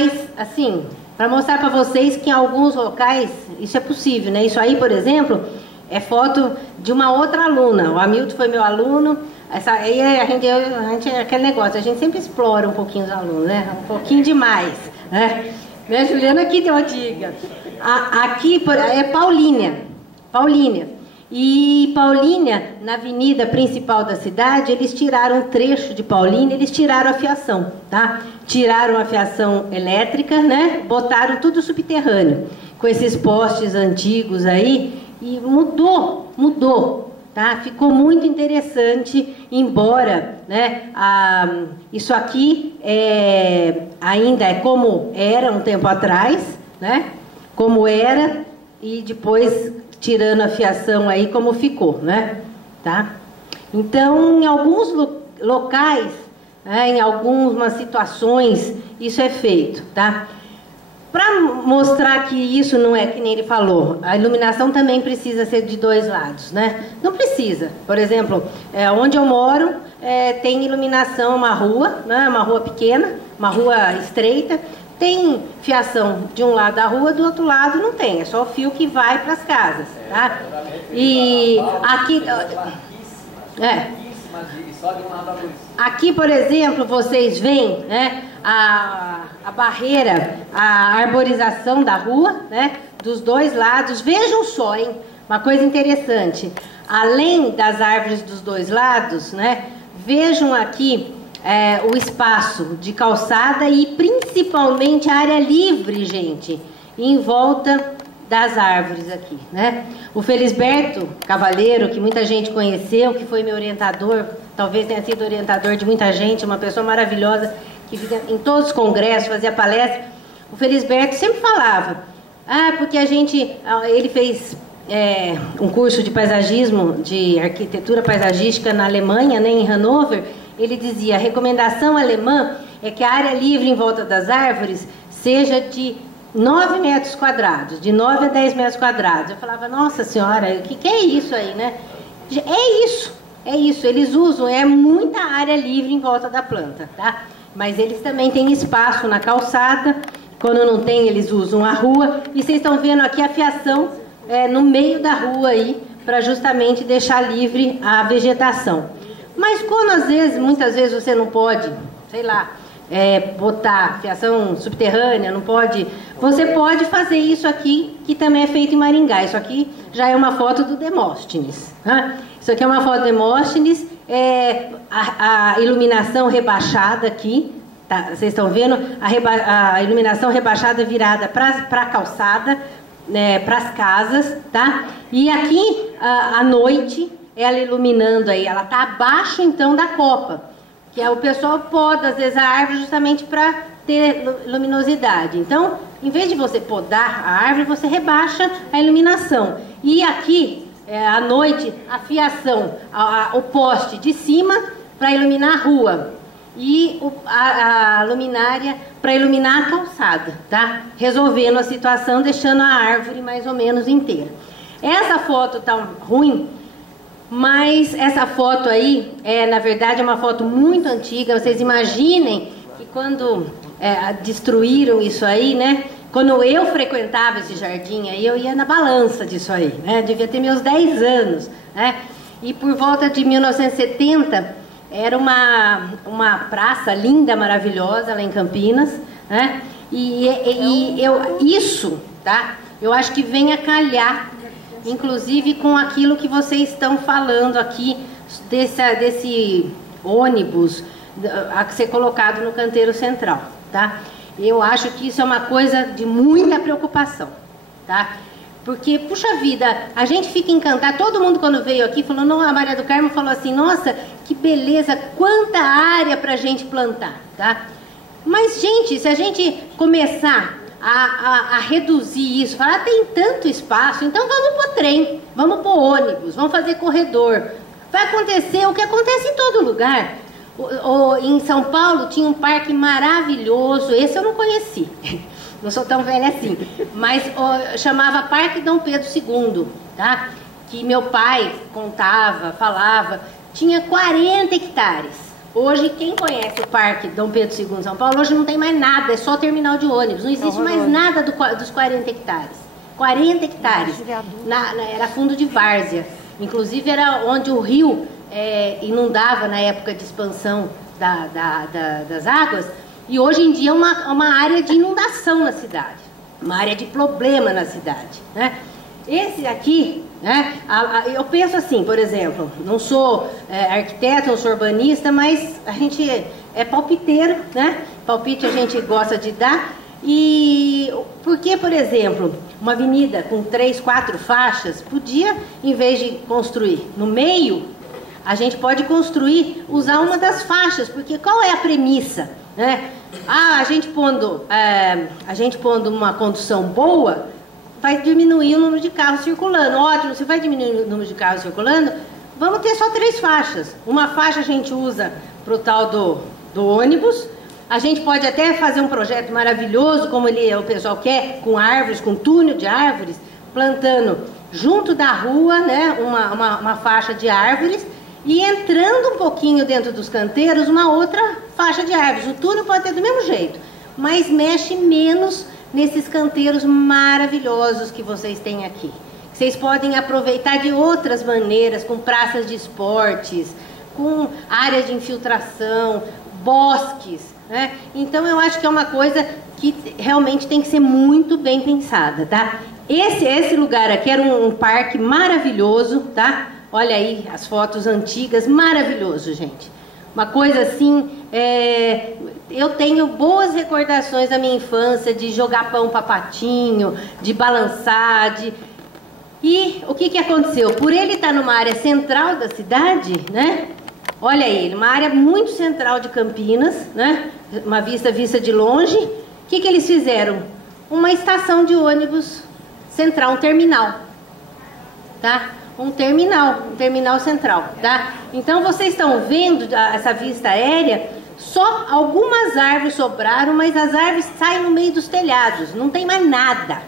Mas, assim, para mostrar para vocês que em alguns locais isso é possível, né? Isso aí, por exemplo, é foto de uma outra aluna. O Hamilton foi meu aluno. Aí a gente é aquele negócio, a gente sempre explora um pouquinho os alunos, né? Um pouquinho demais, né? Minha Juliana aqui deu uma dica. Aqui é Paulínia. E Paulínia, na avenida principal da cidade, eles tiraram um trecho de Paulínia, eles tiraram a fiação, tá? Tiraram a fiação elétrica, né? Botaram tudo subterrâneo, com esses postes antigos aí, e mudou, tá? Ficou muito interessante, embora, né, isso aqui ainda é como era um tempo atrás, né? Como era, e depois tirando a fiação aí como ficou, né? Tá? Então, em alguns locais, né, em algumas situações, isso é feito, tá? Para mostrar que isso não é que nem ele falou, a iluminação também precisa ser de dois lados, né? Não precisa. Por exemplo, onde eu moro, tem iluminação, uma rua, né? Uma rua pequena, uma rua estreita. Tem fiação de um lado da rua, do outro lado não tem. É só o fio que vai para as casas, tá? E aqui... Aqui, por exemplo, vocês veem, né, a barreira, a arborização da rua, né, dos dois lados. Vejam só, hein? Uma coisa interessante. Além das árvores dos dois lados, né, vejam aqui o espaço de calçada e principalmente a área livre, gente, em volta das árvores aqui, né? O Felisberto Cavaleiro, que muita gente conheceu, que foi meu orientador, talvez tenha sido orientador de muita gente, uma pessoa maravilhosa, que em todos os congressos fazia palestra. O Felisberto sempre falava, porque ele fez um curso de paisagismo, de arquitetura paisagística na Alemanha, né, em Hannover. Ele dizia, a recomendação alemã é que a área livre em volta das árvores seja de 9 metros quadrados, de 9 a 10 metros quadrados. Eu falava, nossa senhora, o que é isso aí, né? É isso, eles usam, muita área livre em volta da planta, tá? Mas eles também têm espaço na calçada, quando não tem, eles usam a rua, e vocês estão vendo aqui a fiação no meio da rua aí, para justamente deixar livre a vegetação. Mas quando muitas vezes você não pode, sei lá, botar fiação subterrânea, não pode, você pode fazer isso aqui, que também é feito em Maringá. Isso aqui já é uma foto do Demóstenes, né? Isso aqui é uma foto do Demóstenes, a iluminação rebaixada aqui, tá? Vocês estão vendo a iluminação rebaixada virada para a calçada, né, para as casas, tá? E aqui à noite, ela iluminando aí, ela está abaixo então da copa, que o pessoal poda às vezes a árvore justamente para ter luminosidade. Então, em vez de você podar a árvore, você rebaixa a iluminação. E aqui, à noite, a fiação, o poste de cima para iluminar a rua e a luminária para iluminar a calçada, tá? Resolvendo a situação, deixando a árvore mais ou menos inteira. Essa foto tá ruim, mas essa foto aí, na verdade, é uma foto muito antiga. Vocês imaginem que quando destruíram isso aí, né? Quando eu frequentava esse jardim aí, eu ia na balança disso aí, né? Devia ter meus 10 anos, né? E por volta de 1970, era uma praça linda, maravilhosa, lá em Campinas, né? Isso, tá? Eu acho que vem a calhar, inclusive com aquilo que vocês estão falando aqui, desse ônibus a ser colocado no canteiro central, tá? Eu acho que isso é uma coisa de muita preocupação, tá? Porque, puxa vida, a gente fica encantado, todo mundo quando veio aqui falou, não, a Maria do Carmo falou assim, nossa, que beleza, quanta área pra gente plantar, tá? Mas, gente, se a gente começar a reduzir isso, falar, tem tanto espaço, então vamos pro trem, vamos pro ônibus, vamos fazer corredor. Vai acontecer o que acontece em todo lugar. Em São Paulo tinha um parque maravilhoso, esse eu não conheci, não sou tão velha assim, mas chamava Parque Dom Pedro II, tá? Que meu pai contava, falava, tinha 40 hectares, Hoje, quem conhece o Parque Dom Pedro II em São Paulo, hoje não tem mais nada, é só terminal de ônibus. Não existe mais nada dos 40 hectares. 40 hectares. Era fundo de várzea. Inclusive, era onde o rio inundava na época de expansão das águas. E hoje em dia é uma área de inundação na cidade. Uma área de problema na cidade, né? Esse aqui, né, eu penso assim, por exemplo, não sou arquiteto, não sou urbanista, mas a gente é palpiteiro, né? Palpite a gente gosta de dar. E porque, por exemplo, uma avenida com 3, 4 faixas, podia, em vez de construir no meio, a gente pode construir, usar uma das faixas, porque qual é a premissa, né? A gente pondo uma condução boa, vai diminuir o número de carros circulando. Ótimo, se vai diminuir o número de carros circulando, vamos ter só 3 faixas. Uma faixa a gente usa para o tal do ônibus. A gente pode até fazer um projeto maravilhoso, como o pessoal quer, com árvores, com túnel de árvores, plantando junto da rua, né, uma faixa de árvores, e entrando um pouquinho dentro dos canteiros, uma outra faixa de árvores. O túnel pode ter do mesmo jeito, mas mexe menos nesses canteiros maravilhosos que vocês têm aqui. Vocês podem aproveitar de outras maneiras, com praças de esportes, com áreas de infiltração, bosques, né? Então eu acho que é uma coisa que realmente tem que ser muito bem pensada, tá? Esse lugar aqui era um parque maravilhoso, tá? Olha aí as fotos antigas, maravilhoso, gente. Uma coisa assim, eu tenho boas recordações da minha infância de jogar pão pra patinho, de balançar, E o que aconteceu? Por ele estar numa área central da cidade, né? Olha ele, uma área muito central de Campinas, né? Uma vista de longe. O que eles fizeram? Uma estação de ônibus central, um terminal, tá? Um terminal central, tá? Então vocês estão vendo essa vista aérea, só algumas árvores sobraram, mas as árvores saem no meio dos telhados, não tem mais nada,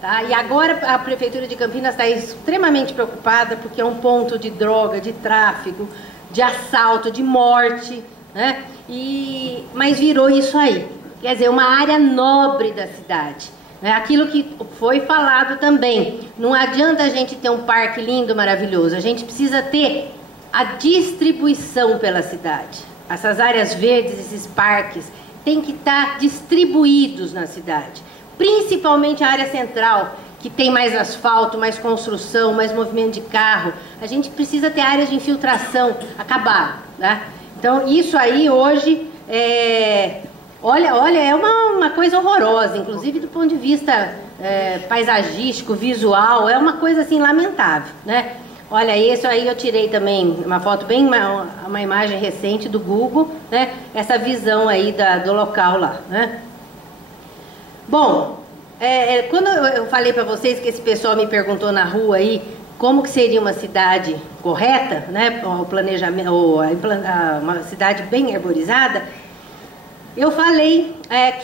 tá? E agora a Prefeitura de Campinas está extremamente preocupada, porque é um ponto de droga, de tráfico, de assalto, de morte, né? Mas virou isso aí, quer dizer, uma área nobre da cidade. Aquilo que foi falado também, não adianta a gente ter um parque lindo, maravilhoso, a gente precisa ter a distribuição pela cidade. Essas áreas verdes, esses parques, têm que estar distribuídos na cidade, principalmente a área central, que tem mais asfalto, mais construção, mais movimento de carro. A gente precisa ter áreas de infiltração, acabar, né? Então isso aí hoje Olha, é uma coisa horrorosa, inclusive do ponto de vista paisagístico, visual, é uma coisa assim lamentável, né? Olha, isso aí eu tirei também uma foto uma imagem recente do Google, né? Essa visão aí do local lá, né? Bom, quando eu falei para vocês que esse pessoal me perguntou na rua aí como que seria uma cidade correta, né? O planejamento, uma cidade bem arborizada. Eu falei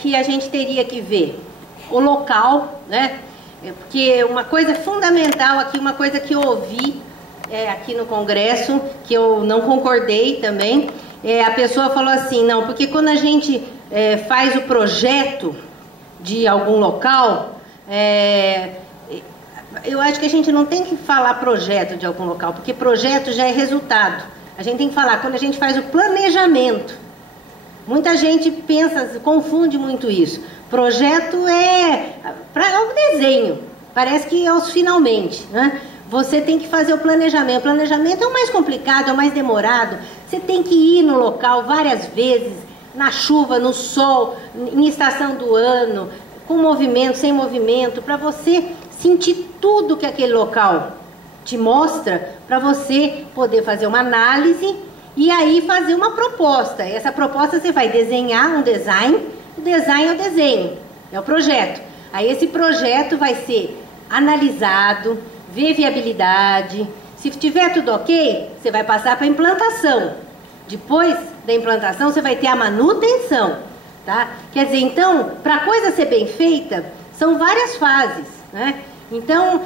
que a gente teria que ver o local, né? Porque uma coisa fundamental aqui, uma coisa que eu ouvi aqui no Congresso, que eu não concordei também, a pessoa falou assim, não, porque quando a gente faz o projeto de algum local, eu acho que a gente não tem que falar projeto de algum local, porque projeto já é resultado. A gente tem que falar quando a gente faz o planejamento. Muita gente confunde muito isso. Projeto é um desenho, parece que é os finalmente, né? Você tem que fazer o planejamento. O planejamento é o mais complicado, é o mais demorado. Você tem que ir no local várias vezes, na chuva, no sol, em estação do ano, com movimento, sem movimento, para você sentir tudo que aquele local te mostra, para você poder fazer uma análise e aí fazer uma proposta. Essa proposta você vai desenhar um design, o design é o desenho, é o projeto. Aí esse projeto vai ser analisado, ver viabilidade. Se tiver tudo ok, você vai passar para a implantação. Depois da implantação, você vai ter a manutenção, tá? Quer dizer, então, para a coisa ser bem feita, são várias fases, né? Então,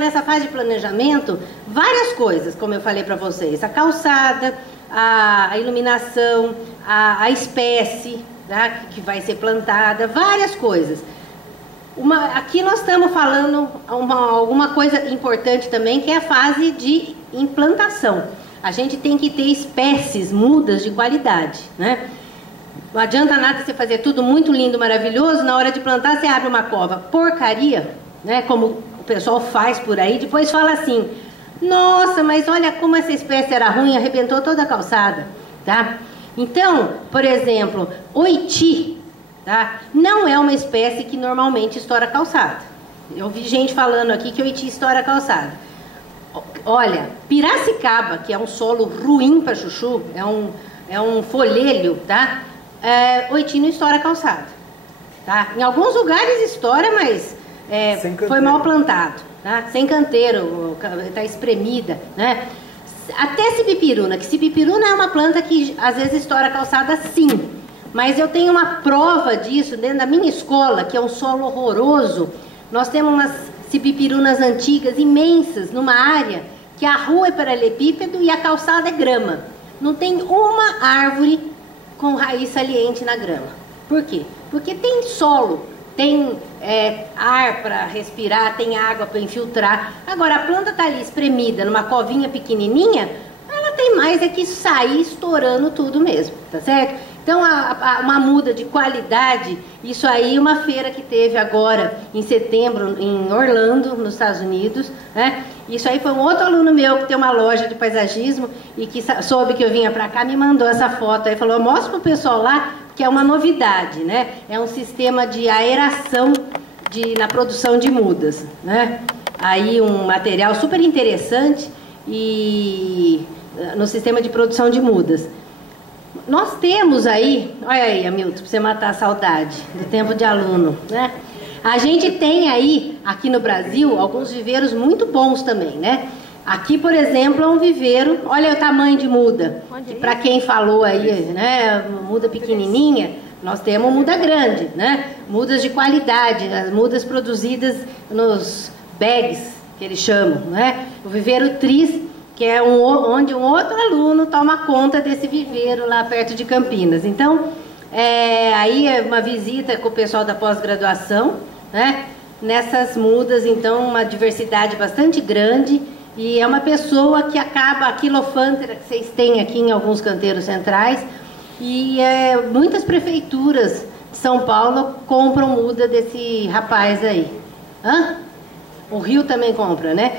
nessa fase de planejamento, várias coisas, como eu falei para vocês, a calçada, a iluminação, a espécie, tá, que vai ser plantada, várias coisas. Aqui nós estamos falando alguma coisa importante também, que é a fase de implantação. A gente tem que ter espécies mudas de qualidade, né? Não adianta nada você fazer tudo muito lindo, maravilhoso, na hora de plantar você abre uma cova porcaria, né, como o pessoal faz por aí, depois fala assim, nossa, mas olha como essa espécie era ruim, arrebentou toda a calçada, tá? Então, por exemplo, oiti, tá, não é uma espécie que normalmente estoura a calçada. Eu vi gente falando aqui que oiti estoura a calçada. Olha, Piracicaba, que é um solo ruim para chuchu, é um folhelho, tá? Oiti não estoura a calçada, tá? Em alguns lugares estoura, mas foi mal plantado, tá? Sem canteiro, está espremida, né? Até cibipiruna, que cibipiruna é uma planta que às vezes estoura a calçada, sim. Mas eu tenho uma prova disso dentro da minha escola, que é um solo horroroso. Nós temos umas cibipirunas antigas, imensas, numa área que a rua é paralelepípedo e a calçada é grama. Não tem uma árvore com raiz saliente na grama. Por quê? Porque tem solo, tem ar para respirar, tem água para infiltrar. Agora, a planta está ali espremida numa covinha pequenininha, ela tem mais que sair estourando tudo mesmo, tá certo? Então, uma muda de qualidade, isso aí, uma feira que teve agora em setembro em Orlando, nos Estados Unidos, né? Isso aí foi um outro aluno meu que tem uma loja de paisagismo e que soube que eu vinha para cá, me mandou essa foto aí, falou, mostra pro pessoal lá que é uma novidade, né? É um sistema de aeração na produção de mudas, né? Aí um material super interessante e no sistema de produção de mudas. Nós temos aí, olha aí, Hamilton, para você matar a saudade do tempo de aluno, né? A gente tem aí, aqui no Brasil, alguns viveiros muito bons também, né? Aqui, por exemplo, é um viveiro, olha o tamanho de muda. Para quem falou aí, né, muda pequenininha, nós temos muda grande, né? Mudas de qualidade, as mudas produzidas nos bags, que eles chamam, né? O viveiro Tris, que é onde um outro aluno toma conta desse viveiro lá perto de Campinas. Então, aí é uma visita com o pessoal da pós-graduação, né? Nessas mudas, então, uma diversidade bastante grande, e é uma pessoa que acaba, a quilofântera que vocês têm aqui em alguns canteiros centrais, e muitas prefeituras de São Paulo compram muda desse rapaz aí. Hã? O Rio também compra, né?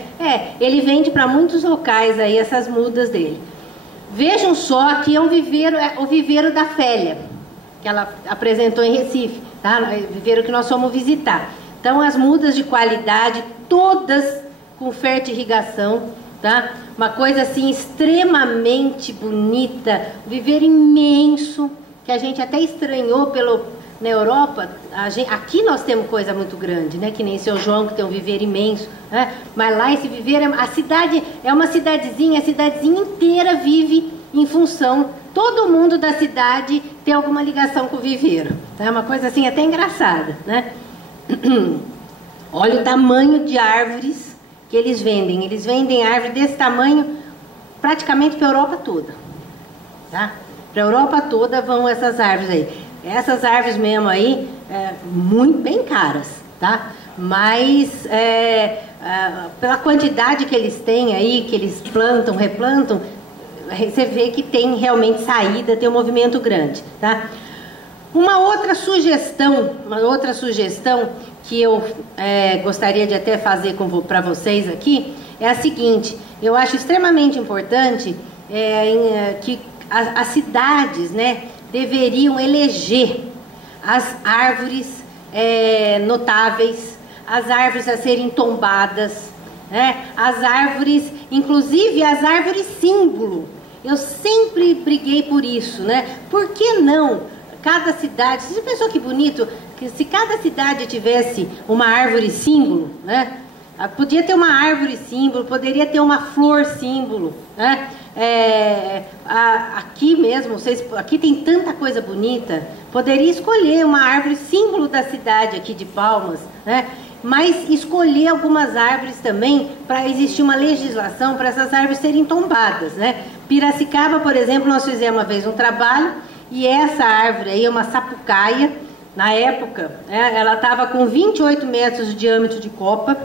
Ele vende para muitos locais aí essas mudas dele. Vejam só, aqui é um viveiro, o viveiro da Félia, que ela apresentou em Recife, tá? É o viveiro que nós fomos visitar. Então, as mudas de qualidade, todas com fertirrigação, tá? Uma coisa assim extremamente bonita, um viveiro imenso, que a gente até estranhou na Europa. Aqui nós temos coisa muito grande, né? Que nem Seu João, que tem um viveiro imenso, né? Mas lá esse viveiro, a cidade é uma cidadezinha, a cidadezinha inteira vive em função, todo mundo da cidade tem alguma ligação com o viveiro. É uma coisa assim até engraçada, né? Olha o tamanho de árvores que eles vendem árvore desse tamanho praticamente para a Europa toda, tá? Para a Europa toda vão essas árvores aí. Essas árvores mesmo aí, muito bem caras, tá? Mas pela quantidade que eles têm aí, que eles plantam, replantam, você vê que tem realmente saída, tem um movimento grande, tá? Uma outra sugestão que eu gostaria de até fazer para vocês aqui é a seguinte: eu acho extremamente importante que as cidades, né, deveriam eleger as árvores notáveis, as árvores a serem tombadas, né, as árvores, inclusive as árvores símbolo. Eu sempre briguei por isso, né? Por que não? Cada cidade, você pensou que bonito, que se cada cidade tivesse uma árvore símbolo, né? Podia ter uma árvore símbolo, poderia ter uma flor símbolo, né? aqui mesmo, aqui tem tanta coisa bonita, poderia escolher uma árvore símbolo da cidade aqui de Palmas, né? Mas escolher algumas árvores também para existir uma legislação para essas árvores serem tombadas, né? Piracicaba, por exemplo, nós fizemos uma vez um trabalho e essa árvore aí é uma sapucaia. Na época, ela estava com 28 metros de diâmetro de copa.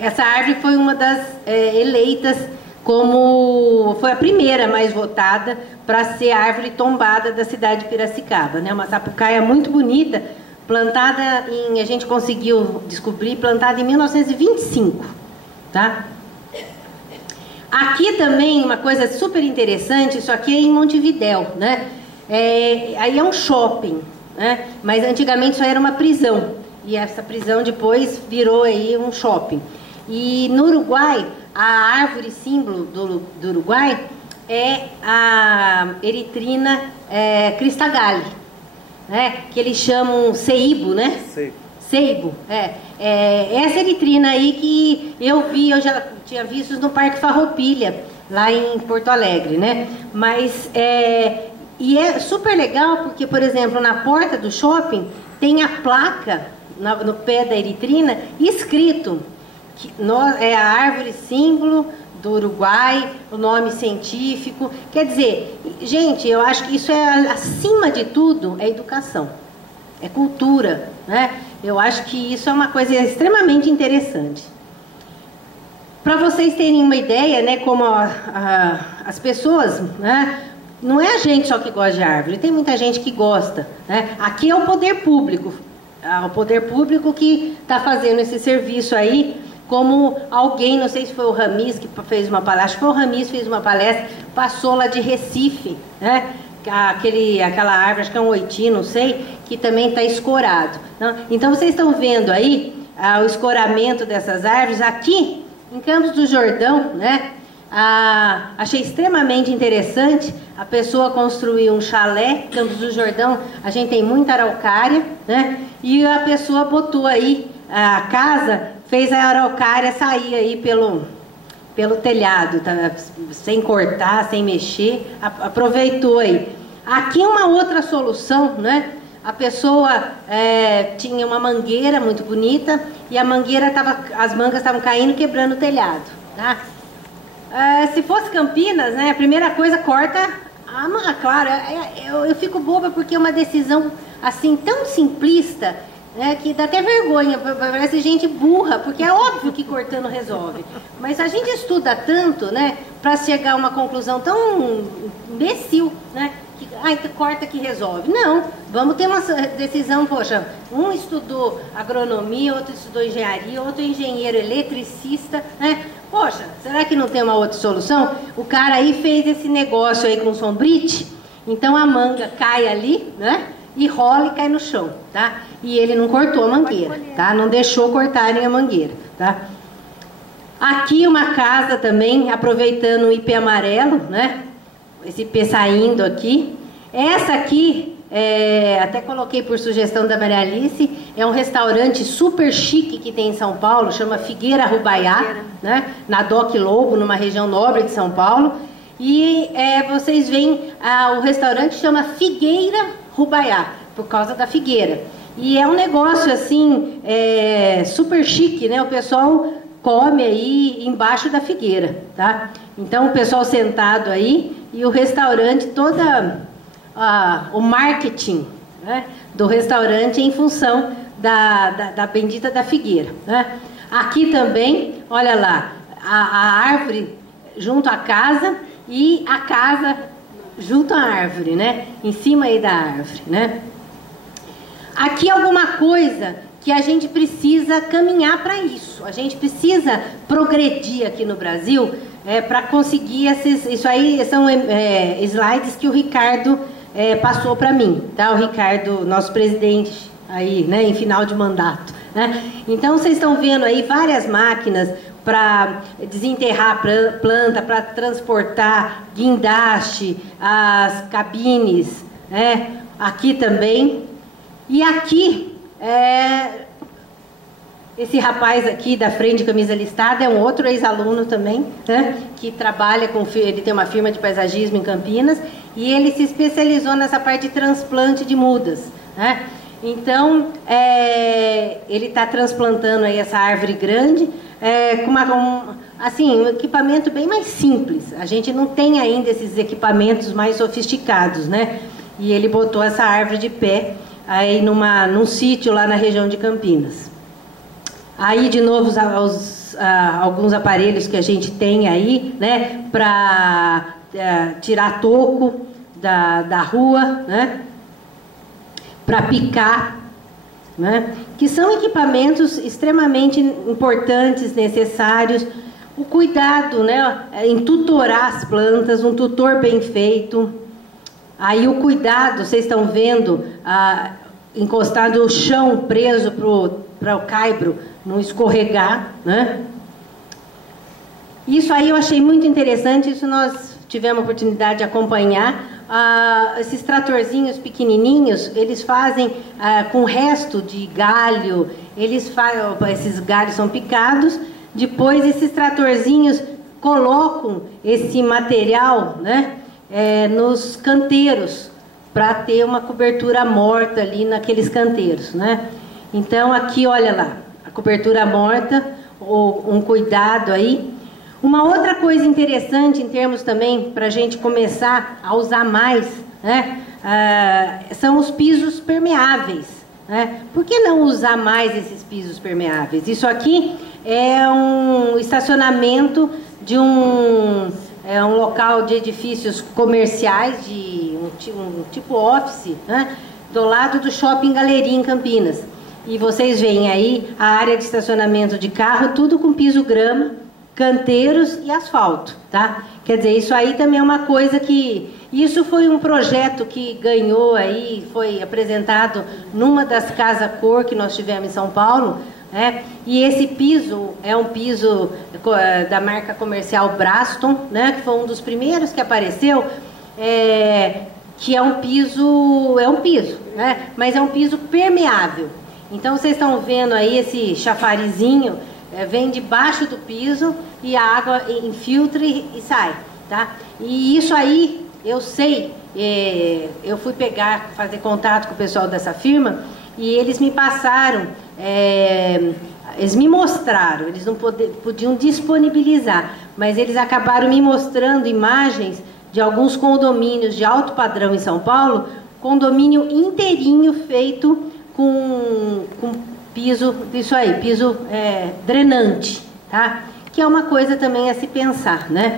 Essa árvore foi uma das eleitas como... foi a primeira mais votada para ser árvore tombada da cidade de Piracicaba, né? Uma sapucaia muito bonita, plantada a gente conseguiu descobrir, plantada em 1925, tá? Aqui também uma coisa super interessante, isso aqui é em Montevidéu, né? Aí é um shopping, né? Mas antigamente só era uma prisão, e essa prisão depois virou aí um shopping. E no Uruguai, a árvore símbolo do Uruguai é a Erythrina cristagalli, né? Que eles chamam ceibo, né? Ceibo, essa Erythrina aí que eu já tinha visto no Parque Farroupilha, lá em Porto Alegre, né? Mas e é super legal porque, por exemplo, na porta do shopping tem a placa no pé da Erythrina escrito que é a árvore símbolo do Uruguai, o nome científico. Quer dizer, gente, eu acho que isso acima de tudo, é educação, é cultura, né? Eu acho que isso é uma coisa extremamente interessante. Para vocês terem uma ideia, né, como as pessoas, né, não é a gente só que gosta de árvore, tem muita gente que gosta, né? Aqui é o poder público que está fazendo esse serviço aí, como alguém, não sei se foi o Ramis que fez uma palestra, acho que foi o Ramis que fez uma palestra, passou lá de Recife, né? Aquela árvore, acho que é um oiti, não sei, que também está escorado. Então vocês estão vendo aí o escoramento dessas árvores. Aqui em Campos do Jordão, né? Achei extremamente interessante a pessoa construir um chalé. Campos do Jordão, a gente tem muita araucária, né? E a pessoa botou aí a casa, fez a araucária sair aí pelo telhado, tá? Sem cortar, sem mexer, aproveitou aí. Aqui uma outra solução, né? A pessoa tinha uma mangueira muito bonita e a mangueira as mangas estavam caindo, quebrando o telhado, tá? Se fosse Campinas, né? A primeira coisa, corta claro, eu fico boba porque é uma decisão assim tão simplista, né, que dá até vergonha, parece gente burra, porque é óbvio que cortando resolve. Mas a gente estuda tanto, né, para chegar a uma conclusão tão imbecil, né, que corta que resolve. Não, vamos ter uma decisão, poxa, um estudou agronomia, outro estudou engenharia, outro engenheiro eletricista, né? Poxa, será que não tem uma outra solução? O cara aí fez esse negócio aí com sombrite, então a manga cai ali, né? E rola e cai no chão, tá? E ele não cortou a mangueira, tá? Não deixou cortarem a mangueira, tá? Aqui uma casa também, aproveitando o ipê amarelo, né? Esse ipê saindo aqui. Essa aqui, até coloquei por sugestão da Maria Alice, é um restaurante super chique que tem em São Paulo, chama Figueira Rubaiá, né? Na Doc Lobo, numa região nobre de São Paulo. E vocês veem, o restaurante chama Figueira Rubaiá, por causa da figueira. E é um negócio assim, super chique, né? O pessoal come aí embaixo da figueira, tá? Então o pessoal sentado aí e o restaurante, o marketing, né, do restaurante em função da bendita da figueira, né? Aqui também, olha lá, a árvore junto à casa e a casa junto à árvore, né? Em cima aí da árvore, né? Aqui alguma coisa que a gente precisa caminhar para isso. A gente precisa progredir aqui no Brasil para conseguir isso aí são slides que o Ricardo passou para mim, tá? O Ricardo, nosso presidente aí, né? Em final de mandato, né? Então vocês estão vendo aí várias máquinas para desenterrar planta, para transportar guindaste, as cabines, né? Aqui também. E aqui Esse rapaz aqui da frente, camisa listada, é um outro ex-aluno também, né, que trabalha com... Ele tem uma firma de paisagismo em Campinas e ele se especializou nessa parte de transplante de mudas, né? Então, ele está transplantando aí essa árvore grande com um equipamento bem mais simples. A gente não tem ainda esses equipamentos mais sofisticados, né? E ele botou essa árvore de pé aí num sítio lá na região de Campinas. Aí, de novo, alguns aparelhos que a gente tem aí, né, para tirar toco da rua, né, para picar, né, que são equipamentos extremamente importantes, necessários. O cuidado, né, em tutorar as plantas, um tutor bem feito. Aí o cuidado, vocês estão vendo, encostado o chão preso para o caibro não escorregar, né? Isso aí eu achei muito interessante, isso nós tivemos a oportunidade de acompanhar. Esses tratorzinhos pequenininhos, eles fazem com resto de galho, esses galhos são picados, depois esses tratorzinhos colocam esse material, né, nos canteiros, para ter uma cobertura morta ali naqueles canteiros, né? Então aqui, olha lá, a cobertura morta, um cuidado aí. Uma outra coisa interessante em termos também, para a gente começar a usar mais, né, são os pisos permeáveis, né? Por que não usar mais esses pisos permeáveis? Isso aqui é um estacionamento de um local de edifícios comerciais, de um tipo office, né, do lado do Shopping Galeria em Campinas. E vocês veem aí a área de estacionamento de carro, tudo com piso grama, canteiros e asfalto, tá? Quer dizer, isso aí também é uma coisa que... Isso foi um projeto que ganhou aí, foi apresentado numa das casa-cor que nós tivemos em São Paulo, né? E esse piso é um piso da marca comercial Braston, né? Que foi um dos primeiros que apareceu, que é um piso, né? Mas é um piso permeável. Então vocês estão vendo aí esse chafarizinho, vem debaixo do piso e a água infiltra e sai, tá? E isso aí, eu sei, eu fui fazer contato com o pessoal dessa firma e eles me passaram, eles me mostraram, eles não podiam disponibilizar, mas eles acabaram me mostrando imagens de alguns condomínios de alto padrão em São Paulo, condomínio inteirinho feito com piso, isso aí, piso drenante, tá? Que é uma coisa também a se pensar, né?